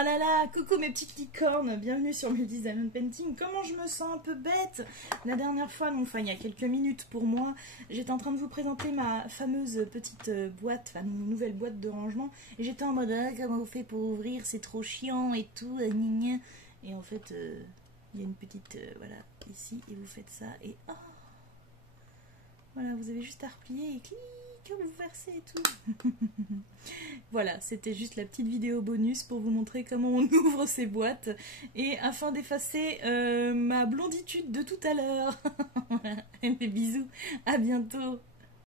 Ah là là, coucou mes petites licornes, bienvenue sur Multi-Diamond Painting. Comment je me sens un peu bête. La dernière fois, non, enfin il y a quelques minutes pour moi, j'étais en train de vous présenter ma fameuse petite boîte, enfin une nouvelle boîte de rangement. Et j'étais en mode, ah, comment vous faites pour ouvrir, c'est trop chiant et tout, gna gna. Et en fait, il y a une petite, voilà, ici, et vous faites ça, et oh, voilà, vous avez juste à replier et clic, vous versez et tout. Voilà, c'était juste la petite vidéo bonus pour vous montrer comment on ouvre ces boîtes et afin d'effacer ma blonditude de tout à l'heure. Des bisous, à bientôt.